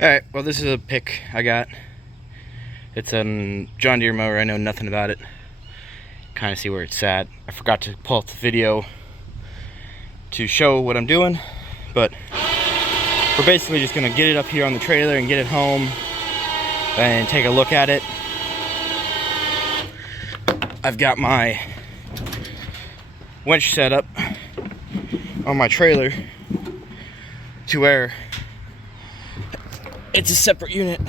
Alright, well this is a pick I got. It's a John Deere mower. I know nothing about it. Kind of see where it's at. I forgot to pull up the video to show what I'm doing, but we're basically just gonna get it up here on the trailer and get it home and take a look at it. I've got my winch set up on my trailer to where it's a separate unit.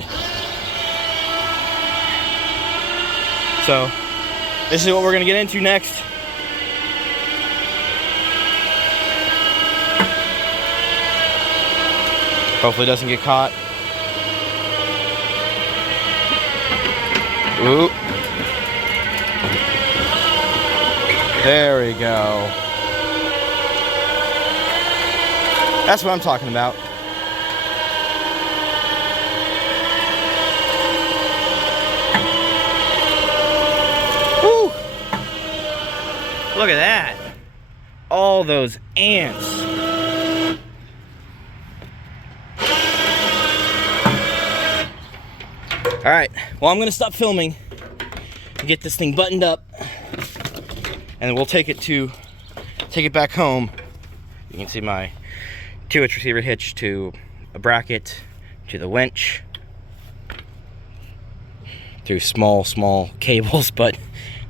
So this is what we're gonna get into next. Hopefully it doesn't get caught. Ooh. There we go. That's what I'm talking about. Woo! Look at that. All those ants. All right, well, I'm gonna stop filming and get this thing buttoned up, and we'll take it back home. You can see my 2-inch receiver hitch to a bracket, to the winch, through small cables, but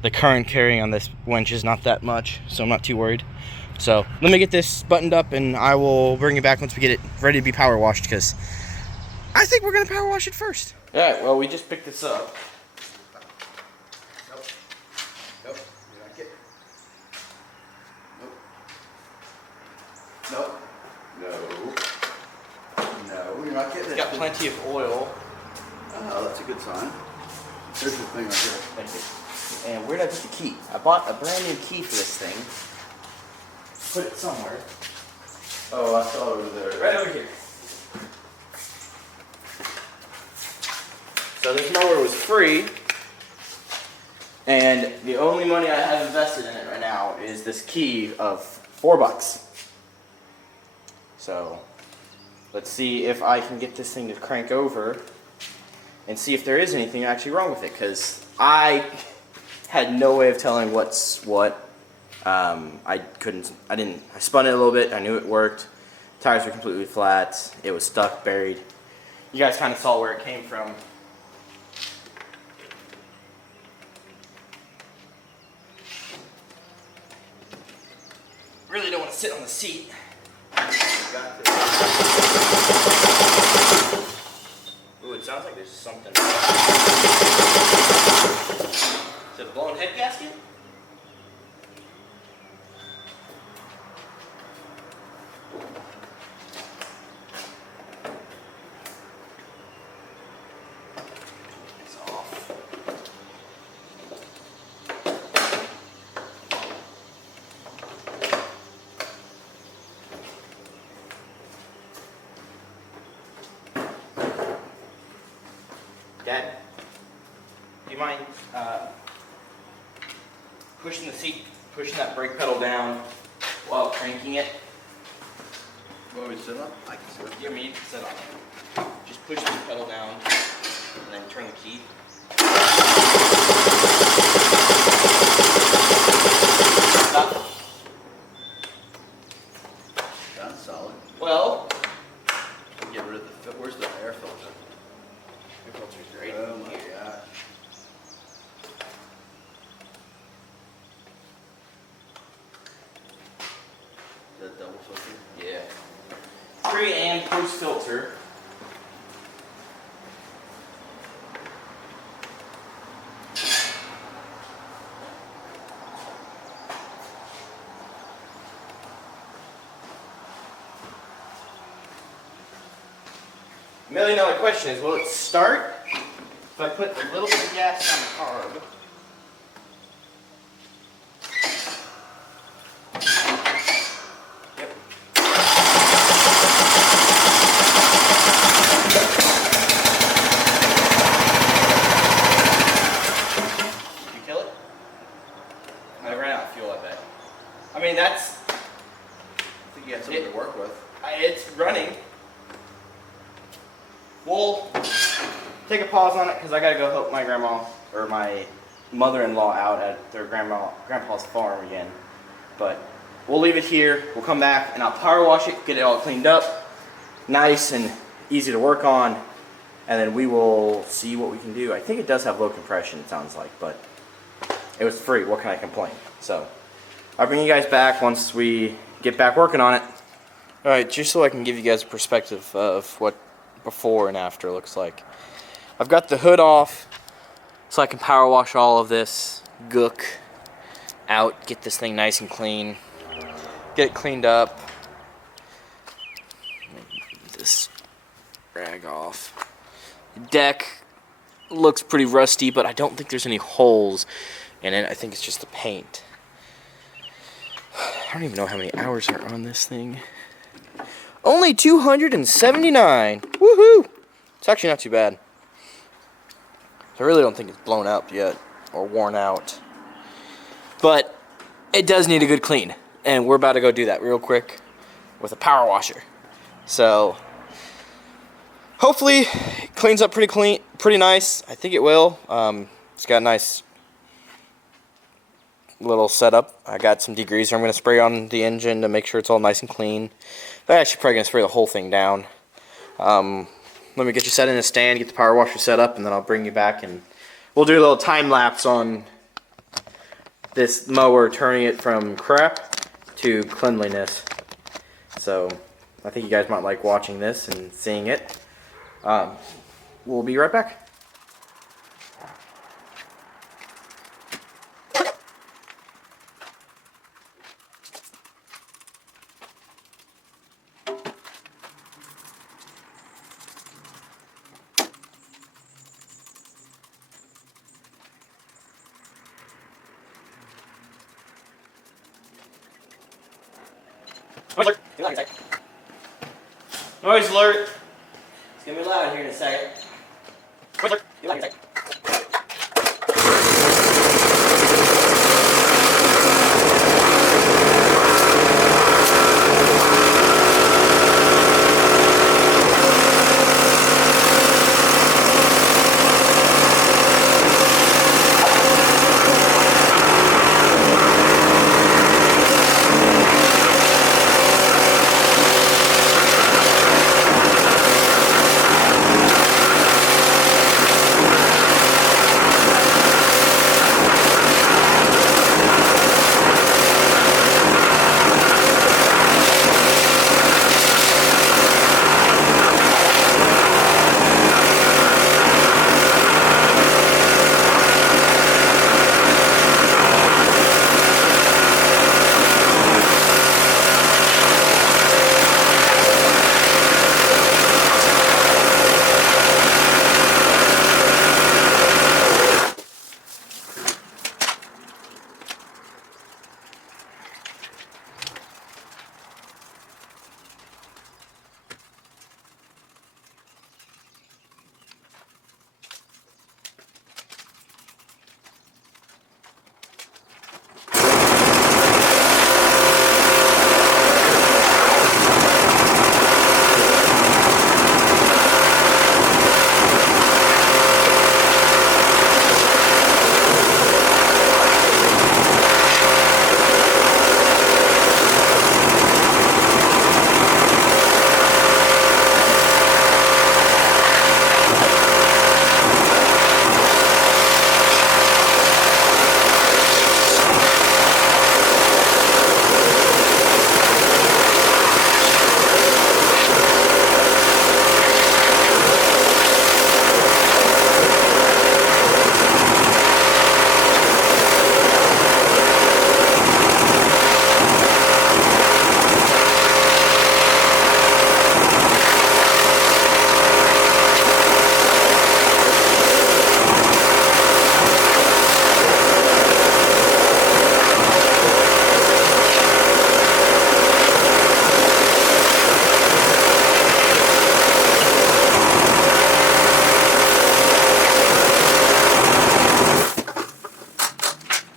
the current carrying on this winch is not that much, so I'm not too worried. So let me get this buttoned up, and I will bring it back once we get it ready to be power washed, because I think we're gonna power wash it first. All right, well, we just picked this up. Nope. Nope. You like it? Nope. Nope. No, you're not getting it. It's got plenty of oil. Oh, that's a good sign. There's the thing right here. Thank you. And where did I put the key? I bought a brand new key for this thing. Put it somewhere. Oh, I saw it over there. Right over here. So this mower was free, and the only money I have invested in it right now is this key of $4. So let's see if I can get this thing to crank over and see if there is anything actually wrong with it, because I had no way of telling what's what. I spun it a little bit. I knew it worked. Tires were completely flat. It was stuck, buried. You guys kind of saw where it came from. Really don't want to sit on the seat. Ooh, it sounds like there's something. Is it a blown head gasket? It's off. Dad, do you mind pushing that brake pedal down while cranking it? Want me to sit up? I can sit up. You mean sit on it. Just push the pedal down and then turn the key. Stop. That's solid. Well, Get rid of the, where's the air filter? your filter's right Oh my here. gosh. Is that double filter? Yeah. Pre and post filter. $1,000,000 question is, will it start if I put a little bit of gas on the carb? Yep. Did you kill it? I ran out of fuel, I bet. I mean, that's... I think you got something to work with. It's running. we'll take a pause on it because I gotta go help my grandma or my mother-in-law out at their grandpa's farm again. But we'll leave it here. We'll come back and I'll power wash it, get it all cleaned up, nice and easy to work on, and then we will see what we can do. I think it does have low compression, it sounds like, but it was free. What can I complain? So I'll bring you guys back once we get back working on it. All right, just so I can give you guys a perspective of what before and after looks like. I've got the hood off so I can power wash all of this gook out, get this thing nice and clean, get it cleaned up. Get this rag off. The deck looks pretty rusty, but I don't think there's any holes in it. I think it's just the paint. I don't even know how many hours are on this thing. Only 279. Woohoo! It's actually not too bad. I really don't think it's blown up yet or worn out. But it does need a good clean. And we're about to go do that real quick with a power washer. So hopefully it cleans up pretty nice. I think it will. It's got a nice little setup. I got some degreaser I'm going to spray on the engine to make sure it's all nice and clean. I'm actually probably going to spray the whole thing down. Let me get you set in a stand, get the power washer set up, and then I'll bring you back and we'll do a little time lapse on this mower, turning it from crap to cleanliness. So I think you guys might like watching this and seeing it. We'll be right back. Noise alert. It's gonna be loud here in a second. Noise alert. Be loud in a second.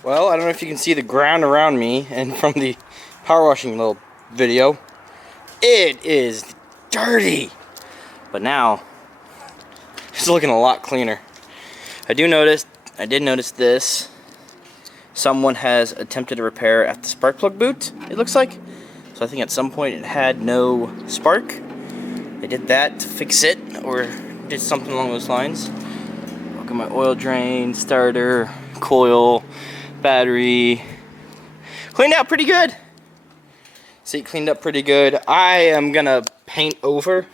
Well, I don't know if you can see the ground around me and from the power washing little video. It is dirty. But now It's looking a lot cleaner. I did notice this. Someone has attempted to repair at the spark plug boot, it looks like. So I think at some point it had no spark. They did that to fix it, or did something along those lines. Look at my oil drain, starter, coil, battery. Cleaned out pretty good. Seat cleaned up pretty good. I am gonna paint over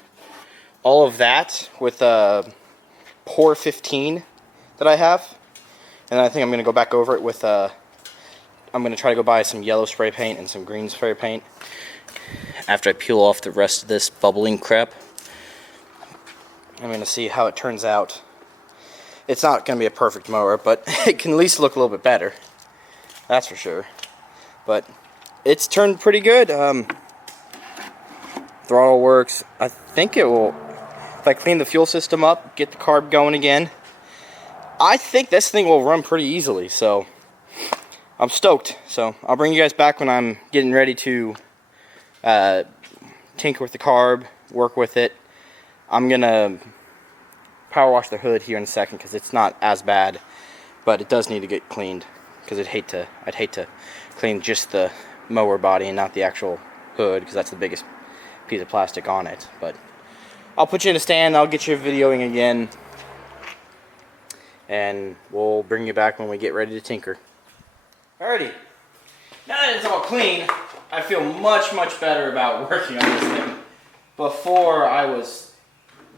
all of that with a Pour 15 that I have. And then I think I'm gonna go back over it with I'm gonna try to go buy some yellow spray paint and some green spray paint after I peel off the rest of this bubbling crap. I'm gonna see how it turns out. It's not gonna be a perfect mower, but it can at least look a little bit better. That's for sure. But it's turned pretty good. Throttle works. I think it will, if I clean the fuel system up, get the carb going again, I think this thing will run pretty easily. So I'm stoked. So I'll bring you guys back when I'm getting ready to tinker with the carb, work with it. I'm gonna power wash the hood here in a second because it's not as bad, but it does need to get cleaned because I'd hate to clean just the mower body and not the actual hood because that's the biggest piece of plastic on it. But I'll put you in a stand, I'll get you videoing again, and we'll bring you back when we get ready to tinker. Alrighty, now that it's all clean, I feel much better about working on this thing. Before, I was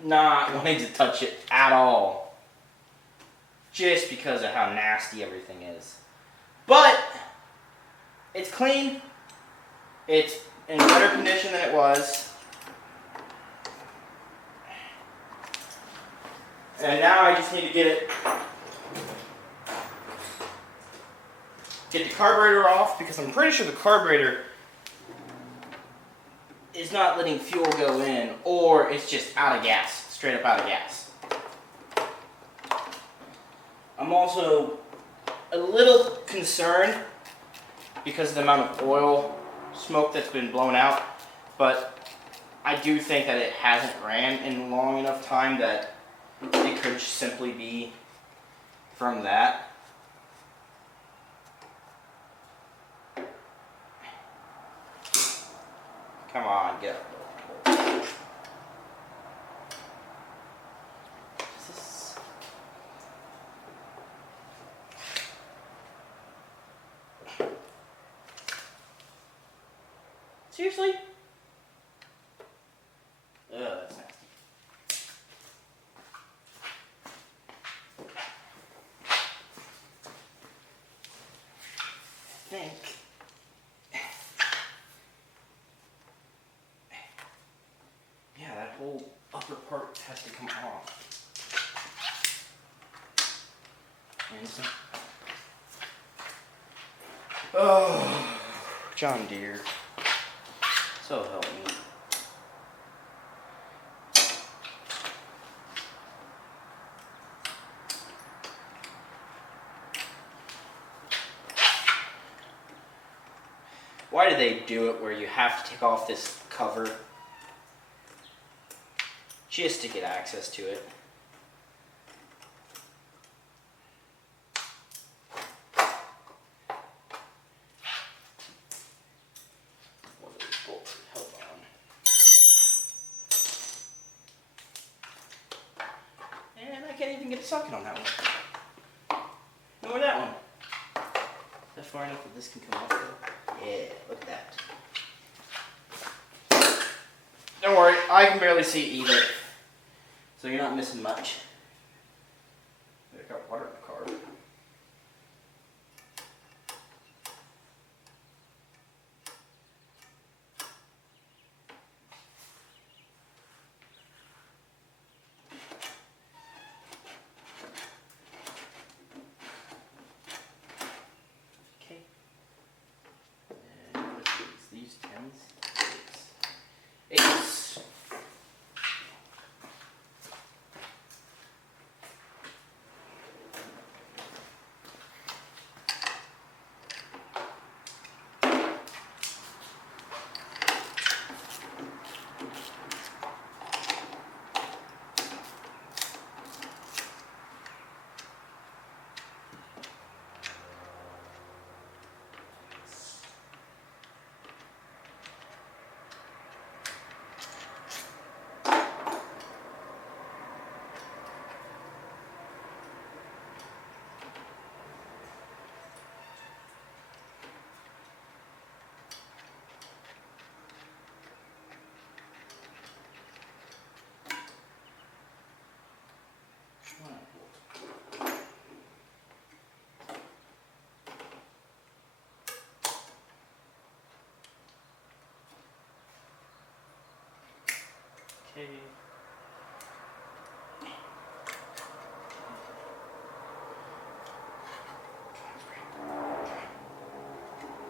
not wanting to touch it at all, just because of how nasty everything is. But it's clean, it's in better condition than it was, and now I just need to get the carburetor off, because I'm pretty sure the carburetor is not letting fuel go in, or it's just out of gas, straight up out of gas. I'm also a little concerned because of the amount of oil smoke that's been blown out, but I do think that it hasn't ran in long enough time that it could simply be from that. Come on, get up. Seriously? Ugh, that's nasty. I think. Yeah, that whole upper part has to come off. And some. Oh, John Deere. So help me. Why do they do it where you have to take off this cover just to get access to it? I can't even get a socket on that one. Nor that one. Is that far enough that this can come off though? Yeah, look at that. Don't worry, I can barely see either. So you're not missing much. I got water in the car. These 10s, 8s. Okay.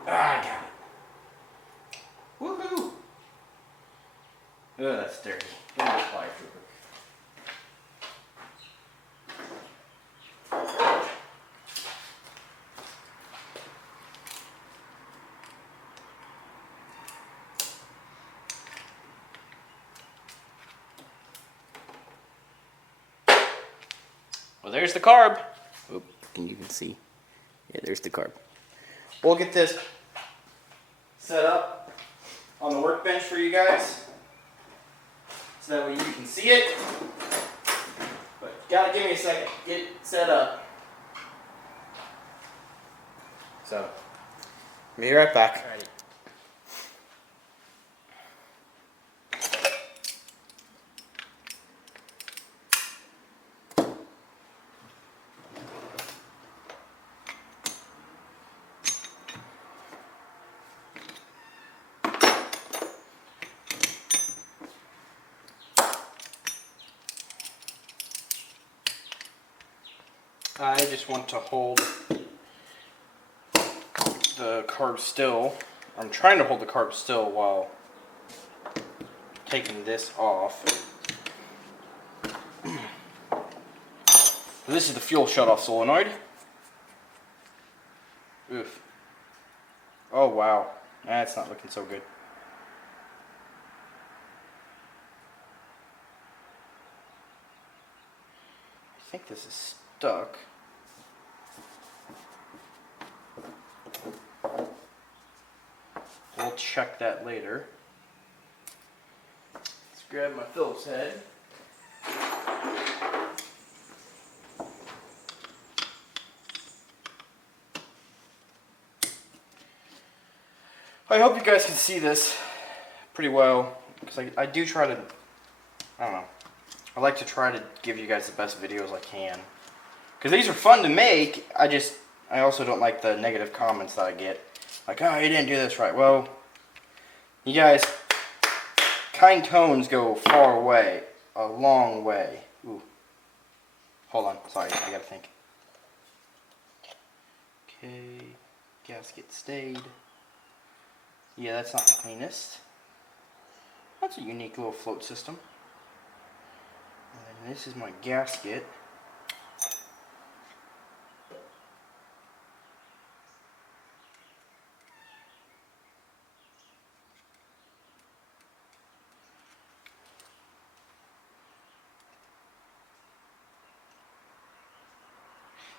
Ah, I got it. Woohoo! Oh, that's dirty. Give me a pliers real quick. Well, there's the carb. Oh, can you even see? Yeah, there's the carb. We'll get this set up on the workbench for you guys, so that way you can see it. But you gotta give me a second to get it set up. So, I'll be right back. Alrighty. I just want to hold the carb still. I'm trying to hold the carb still while taking this off. This is the fuel shutoff solenoid. Oof. Oh wow, that's not looking so good. I think this is stuck. We'll check that later. Let's grab my Phillips head. I hope you guys can see this pretty well, because I do try to, I don't know, I like to try to give you guys the best videos I can. Because these are fun to make, I also don't like the negative comments that I get. Like, oh, you didn't do this right. Well, you guys, kind tones go far away, a long way. Ooh. Hold on, sorry, I gotta think. Okay, gasket stayed. Yeah, that's not the cleanest. That's a unique little float system. And then this is my gasket.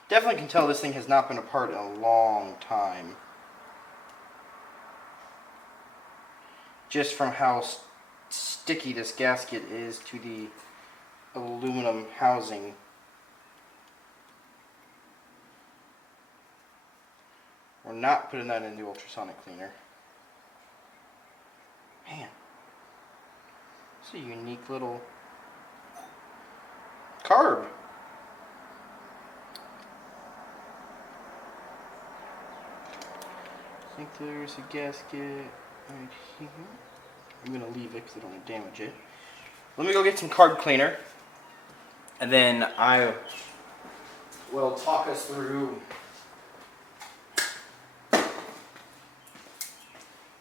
Definitely can tell this thing has not been apart in a long time. Just from how sticky this gasket is to the aluminum housing. We're not putting that in the ultrasonic cleaner. Man, it's a unique little carb. I think there's a gasket right here. I'm going to leave it because I don't want to damage it. Let me go get some carb cleaner, and then I will talk us through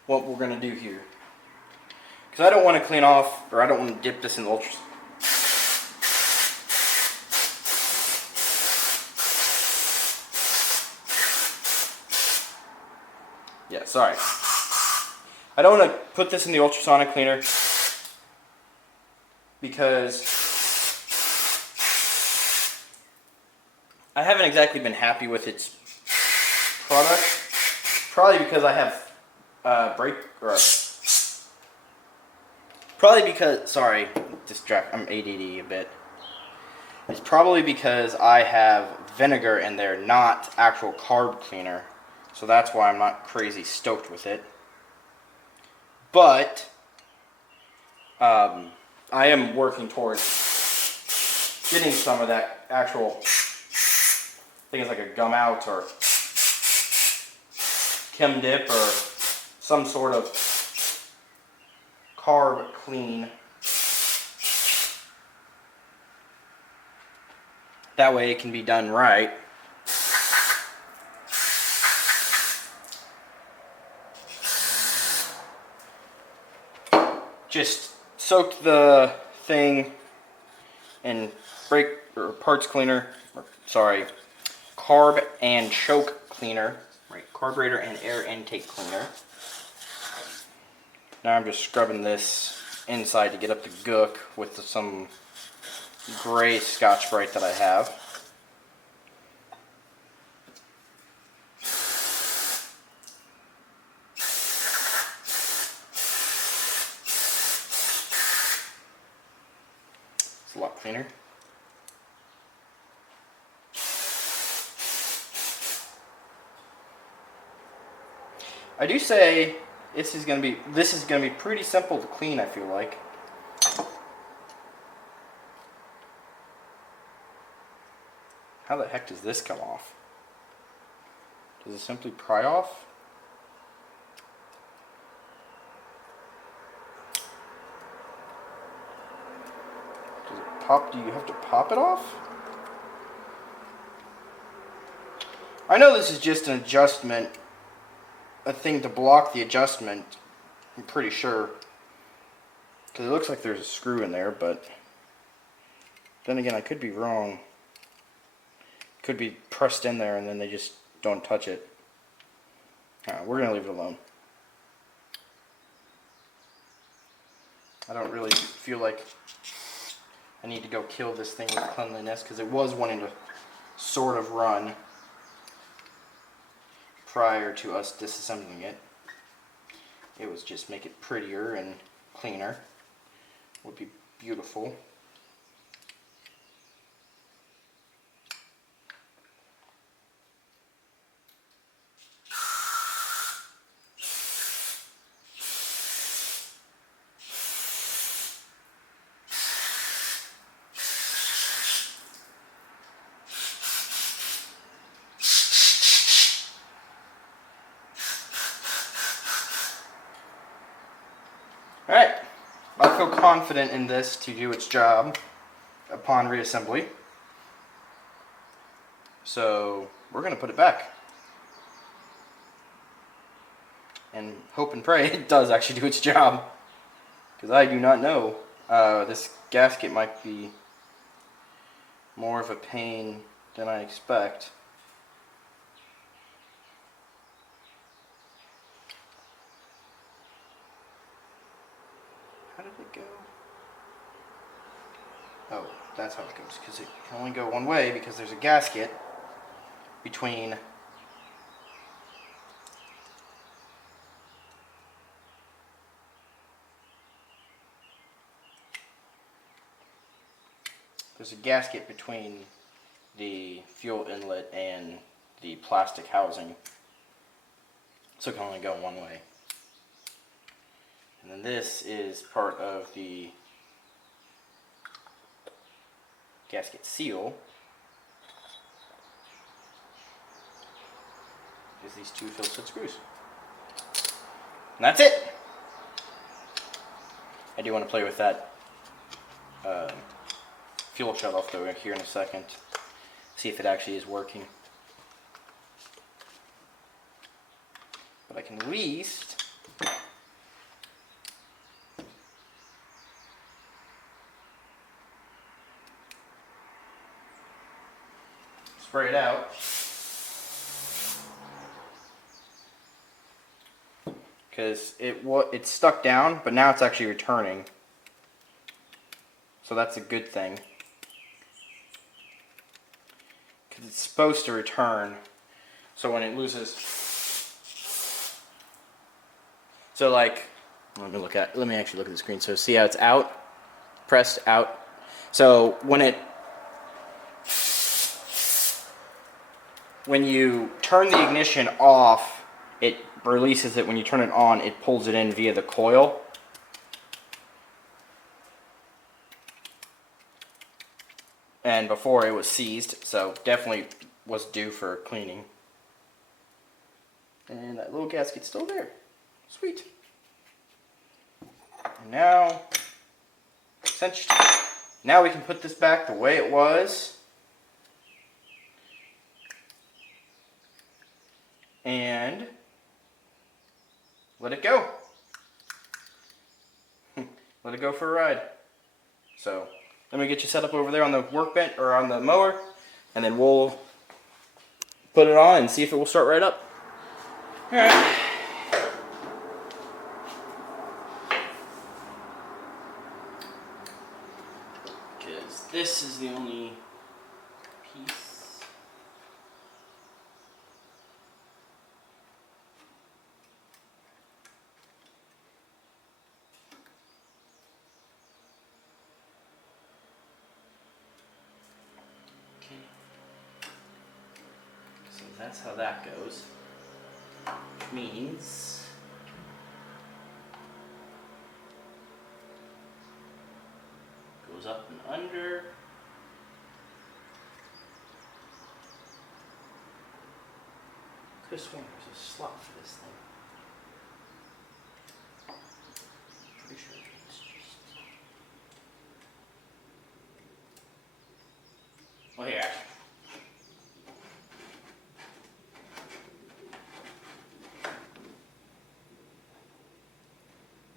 what we're going to do here. Because I don't want to clean off, or I don't want to dip this in the ultras. Yeah, sorry. I don't want to put this in the ultrasonic cleaner because I haven't exactly been happy with its product. Probably because I have probably because, sorry, I'm ADD a bit. It's probably because I have vinegar in there, not actual carb cleaner. So that's why I'm not crazy stoked with it. But I am working towards getting some of that actual, I think it's like a gum out or Chem Dip or some sort of carb clean That way it can be done right. Just soak the thing in brake or parts cleaner, carb and choke cleaner, right? Carburetor and air intake cleaner. Now I'm just scrubbing this inside to get up the gook with some gray Scotch-Brite that I have. It's a lot cleaner. I do say this is gonna be pretty simple to clean, I feel like. How the heck does this come off? Does it simply pry off? Does it pop? Do you have to pop it off? I know this is just an adjustment, a thing to block the adjustment, I'm pretty sure. Because it looks like there's a screw in there, but then again, I could be wrong. Could be pressed in there and then they just don't touch it. We're going to leave it alone. I don't really feel like I need to go kill this thing with cleanliness because it was wanting to sort of run prior to us disassembling it. It was just make it prettier and cleaner. Would be beautiful. Alright, I feel confident in this to do its job upon reassembly. So we're going to put it back. And hope and pray it does actually do its job. Because I do not know. This gasket might be more of a pain than I expect. How did it go? Oh, that's how it goes, because it can only go one way because there's a gasket between the fuel inlet and the plastic housing, so it can only go one way. And then this is part of the gasket seal. Is these two Phillips screws. And that's it! I do want to play with that fuel shutoff though here in a second. See if it actually is working. But I can at least spray it out. Because it's stuck down, but now it's actually returning. So that's a good thing. Because it's supposed to return. So when it loses... So like, let me actually look at the screen. So see how it's out? Pressed out. So when you turn the ignition off, it releases it. When you turn it on, it pulls it in via the coil. And before it was seized, so definitely was due for cleaning. And that little gasket's still there. Sweet. And now we can put this back the way it was. and let it go. Let it go for a ride. So let me get you set up over there on the workbench or on the mower, and then we'll put it on and see if it will start right up. All right. Because this is the only piece. Okay. So that's how that goes. Which means goes up and under. Could have sworn there's a slot for this thing. Pretty sure it's just. Well, here.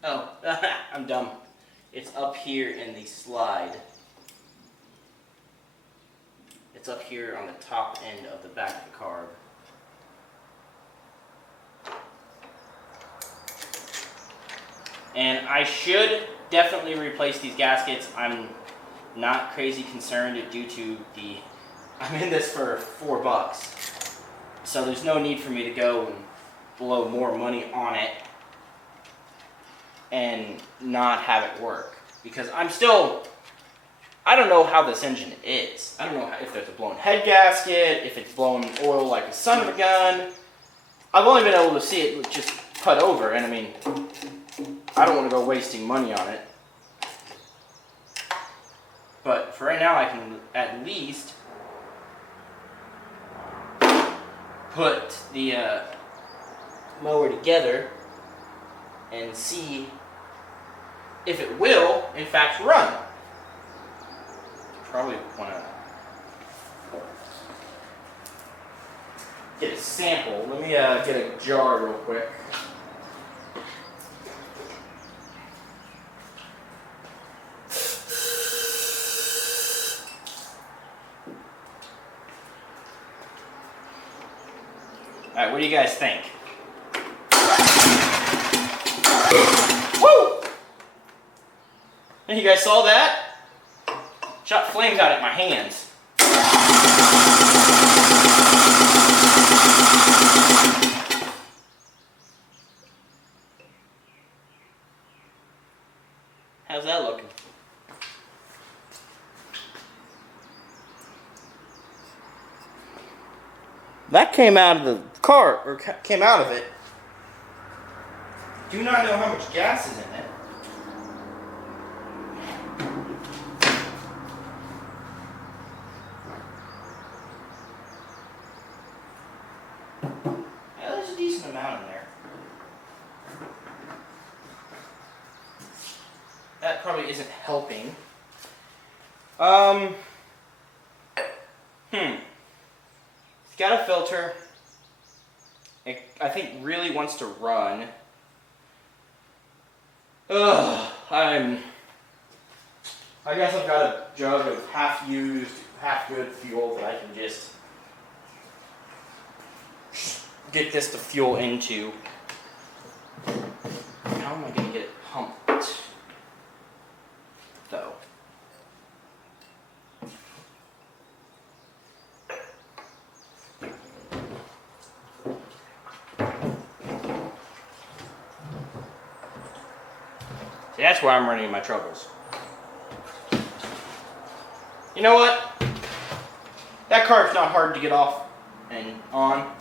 Oh, I'm dumb. It's up here in the slide. It's up here on the top end of the back of the carb. And I should definitely replace these gaskets. I'm not crazy concerned due to I'm in this for $4. So there's no need for me to go and blow more money on it and not have it work. Because I don't know how this engine is. I don't know if there's a blown head gasket, if it's blown oil like a son of a gun. I've only been able to see it just cut over, and I mean, I don't want to go wasting money on it. But for right now, I can at least put the mower together and see if it will, in fact, run. Probably want to get a sample. Let me get a jar real quick. Alright, what do you guys think? Woo! And you guys saw that? Shot flames out at my hands. How's that looking? That came out of the car, or came out of it. Do not know how much gas is in it. Yeah, there's a decent amount in there. That probably isn't helping. It's got a filter. It, I think, really wants to run. I guess I've got a jug of half-used, half-good fuel that I can just get this to fuel into. How am I going to get it pumped, though? See, that's where I'm running into my troubles. You know what? That carb's not hard to get off and on.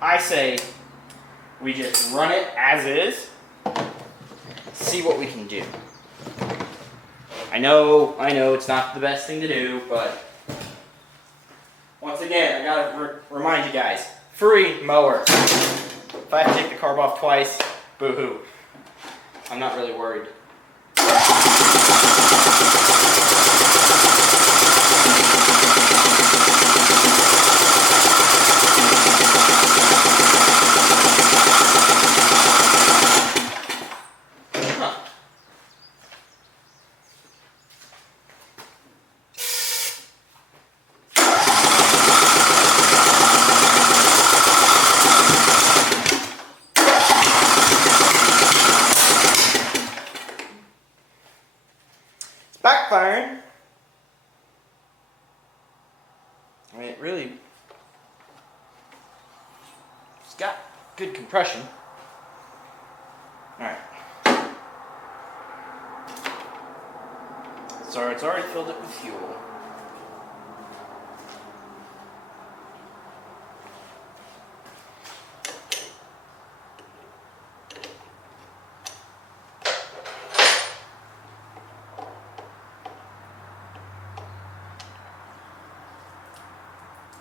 I say we just run it as is, see what we can do. I know it's not the best thing to do, but once again, I gotta remind you guys, free mower. If I have to take the carb off twice, boo-hoo. I'm not really worried. backfiring. I mean, it really, it's got good compression. All right. So it's already filled up with fuel.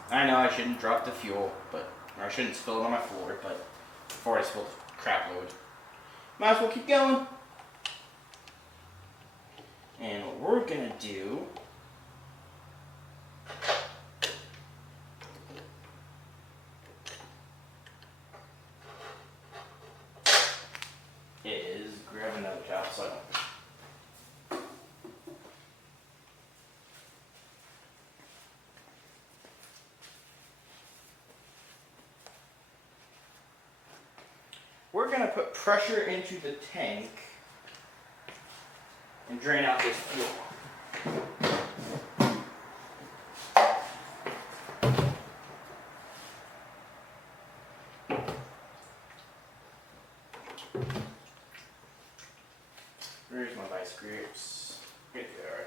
I know I shouldn't drop the fuel, or I shouldn't spill it on my floor, but before I spilled the crap load, might as well keep going. And what we're gonna do is grab another towel so I don't. We're going to put pressure into the tank and drain out this fuel. Where's my vice grips? Here they are.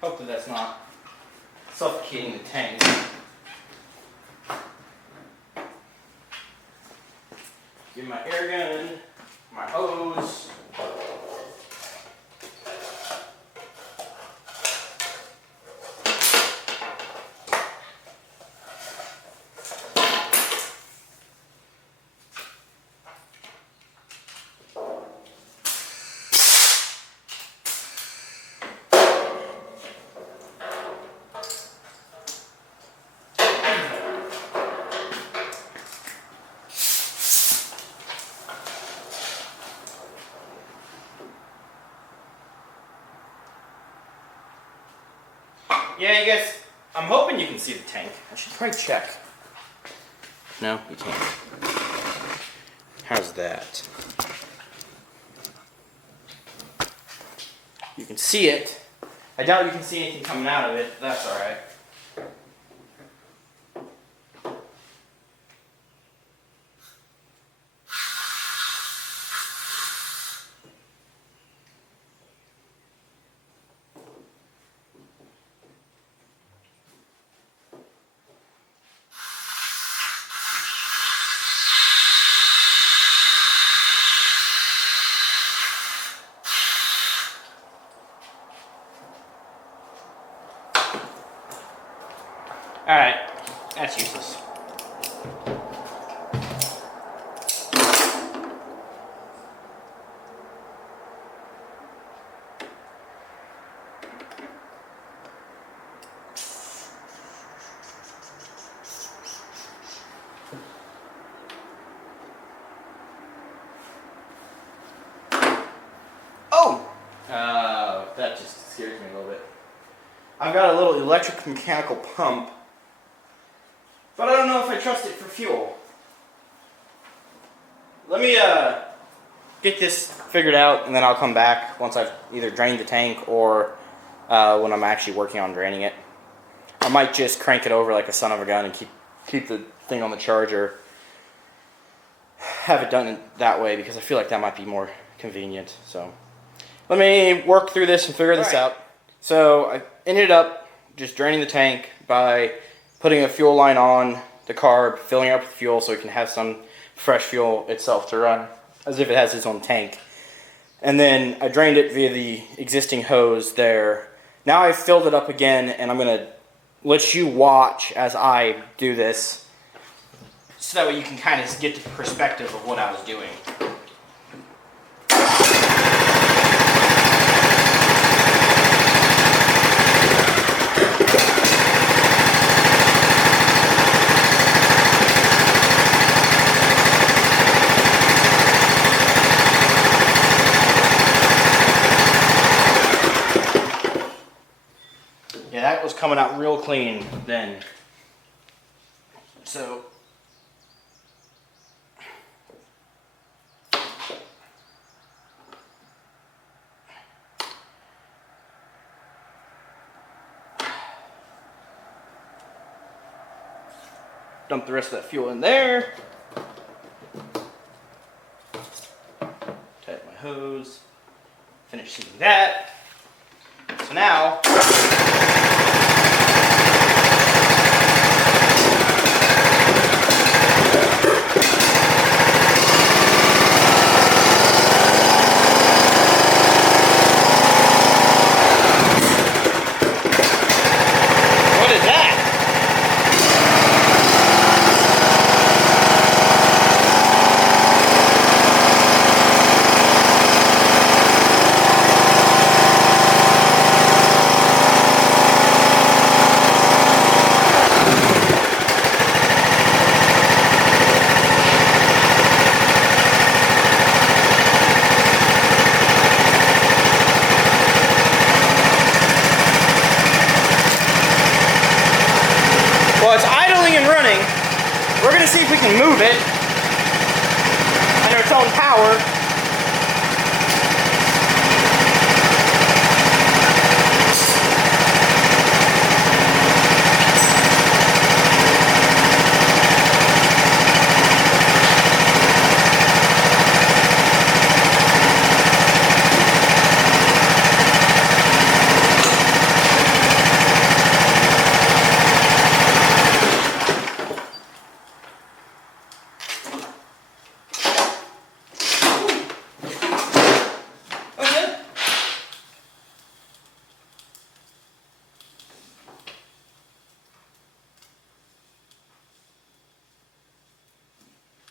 Hopefully that's not suffocating the tank. Give my air gun, my hose. Yeah, you guys, I'm hoping you can see the tank. I should probably check. No, you can't. How's that? You can see it. I doubt you can see anything coming out of it. That's alright. Alright, that's useless. Oh! That just scares me a little bit. I've got a little electric mechanical pump, but I don't know if I trust it for fuel. Let me get this figured out, and then I'll come back once I've either drained the tank or when I'm actually working on draining it. I might just crank it over like a son of a gun and keep the thing on the charger. Have it done that way because I feel like that might be more convenient. So let me work through this and figure this out. So I ended up just draining the tank by putting a fuel line on the carb, filling it up with fuel so it can have some fresh fuel itself to run, as if it has its own tank. And then I drained it via the existing hose there. Now I've filled it up again, and I'm going to let you watch as I do this, so that way you can kind of get the perspective of what I was doing. Yeah, that was coming out real clean then. So dump the rest of that fuel in there. Tighten my hose. Finish seating that. So now what is that? Well, it's idling and running. We're gonna see if we can move it. Under its own power.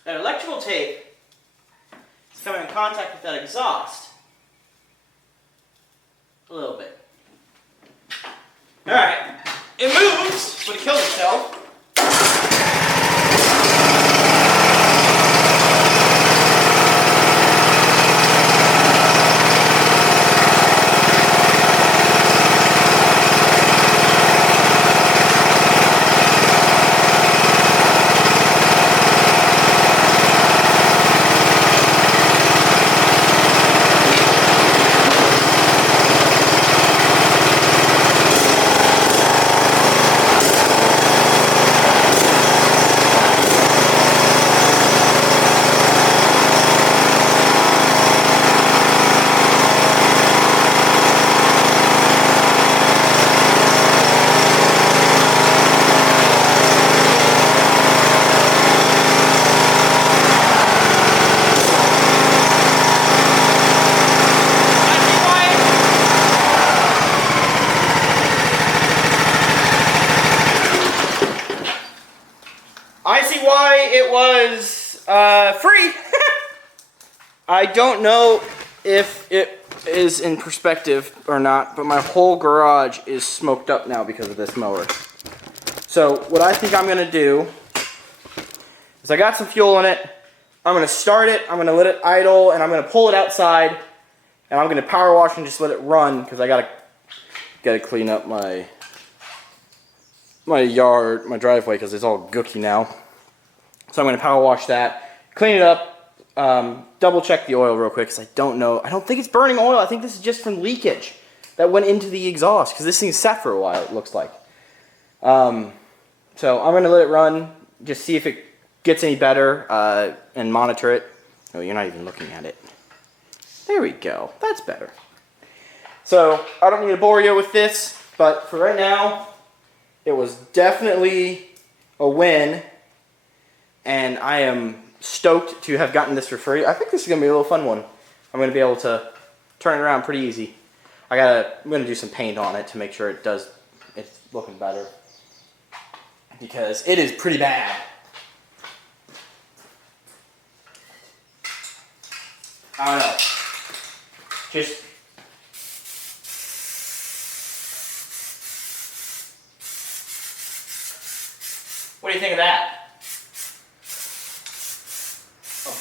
That electrical tape is coming in contact with that exhaust a little bit. Alright, it moves, but it kills itself. I see why it was free. I don't know if it is in perspective or not, but my whole garage is smoked up now because of this mower. So what I think I'm going to do is I got some fuel in it. I'm going to start it. I'm going to let it idle, and I'm going to pull it outside, and I'm going to power wash and just let it run because I got to clean up my yard, my driveway, because it's all gooky now. So I'm going to power wash that, clean it up, double check the oil real quick because I don't know. I don't think it's burning oil. I think this is just from leakage that went into the exhaust because this thing sat for a while, it looks like. So I'm going to let it run, just see if it gets any better, and monitor it. Oh, you're not even looking at it. There we go. That's better. So I don't need to bore you with this, but for right now, it was definitely a win, and I am stoked to have gotten this for free. I think this is going to be a little fun one. I'm going to be able to turn it around pretty easy. I'm going to do some paint on it to make sure it's looking better, because it is pretty bad. I don't know. Just what do you think of that? A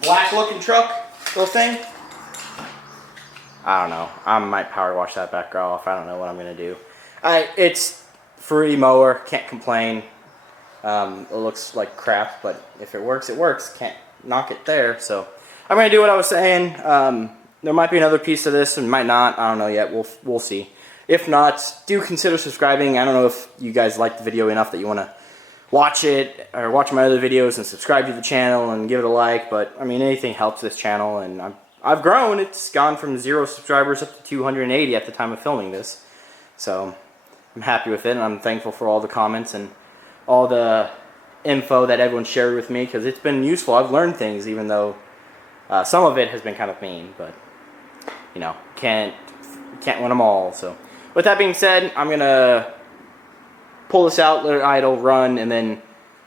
black looking truck. little thing. I don't know. I might power wash that back off. I don't know what I'm gonna do. It's free mower. Can't complain. It looks like crap, but if it works, it works. Can't knock it there. So I'm gonna do what I was saying. There might be another piece of this, and might not. I don't know yet. We'll see. If not, do consider subscribing. I don't know if you guys like the video enough that you want to watch it or watch my other videos and subscribe to the channel and give it a like. But I mean, anything helps this channel, and I've grown. It's gone from 0 subscribers up to 280 at the time of filming this. So I'm happy with it, and I'm thankful for all the comments and all the info that everyone shared with me, because it's been useful. I've learned things, even though some of it has been kind of mean, but you know, can't win them all. So with that being said, I'm gonna pull this out, let it idle, run, and then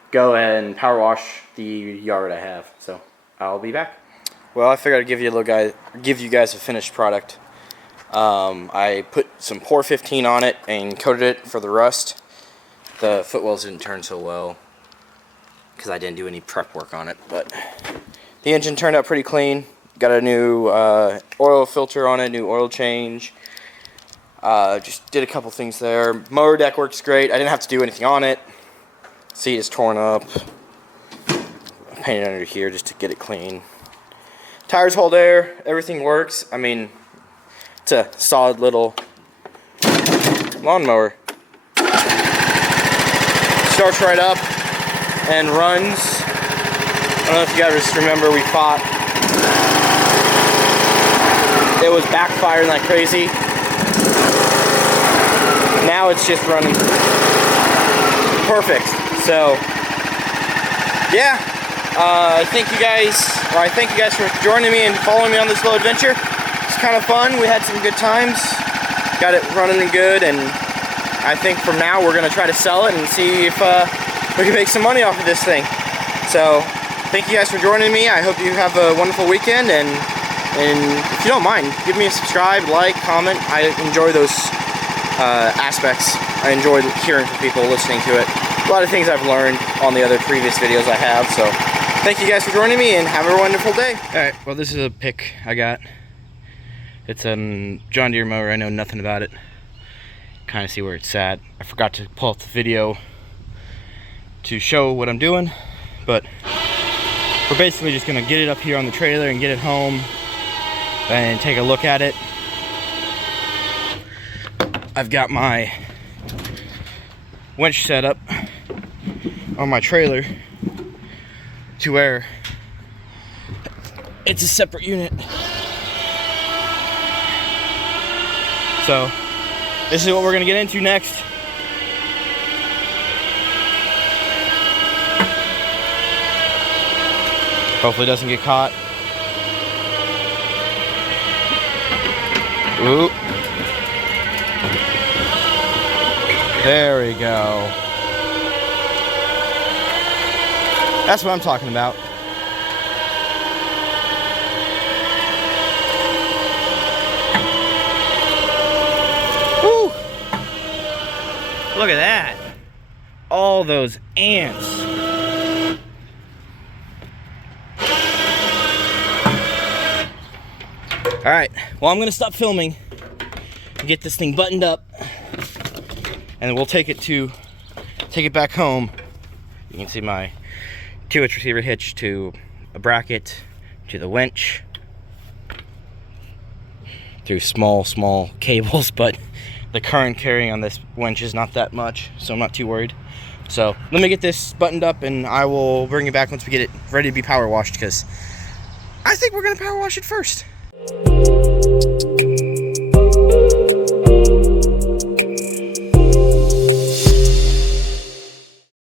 go ahead and power wash the yard I have. So I'll be back. Well, I figured I'd give you guys a finished product. I put some Pour 15 on it and coated it for the rust. The footwells didn't turn so well because I didn't do any prep work on it, but the engine turned out pretty clean. Got a new oil filter on it, new oil change. Just did a couple things there. Mower deck works great. I didn't have to do anything on it. Seat is torn up. I painted under here just to get it clean. Tires hold air. Everything works. I mean, it's a solid little lawnmower. Starts right up and runs. I don't know if you guys remember, we fought. It was backfiring like crazy. Now it's just running perfect. So yeah, I thank you guys for joining me and following me on this little adventure. It's kind of fun. We had some good times. Got it running good, and I think from now we're going to try to sell it and see if we can make some money off of this thing. So thank you guys for joining me. I hope you have a wonderful weekend, and if you don't mind, give me a subscribe, like, comment. I enjoy those aspects. I enjoy hearing from people, listening to it. A lot of things I've learned on the other previous videos I have. So thank you guys for joining me, and have a wonderful day. Alright, well, this is a pick I got. It's a John Deere mower. I know nothing about it. Kind of see where it's at. I forgot to pull up the video to show what I'm doing, but we're basically just gonna get it up here on the trailer and get it home and take a look at it. I've got my winch set up on my trailer to where it's a separate unit. So this is what we're gonna get into next. Hopefully it doesn't get caught. Ooh. There we go. That's what I'm talking about. Woo! Look at that. All those ants. Alright, well, I'm going to stop filming and get this thing buttoned up, and we'll take it back home. You can see my 2-inch receiver hitch to a bracket, to the winch, through small cables, but the current carrying on this winch is not that much, so I'm not too worried. So let me get this buttoned up, and I will bring it back once we get it ready to be power washed, because I think we're going to power wash it first.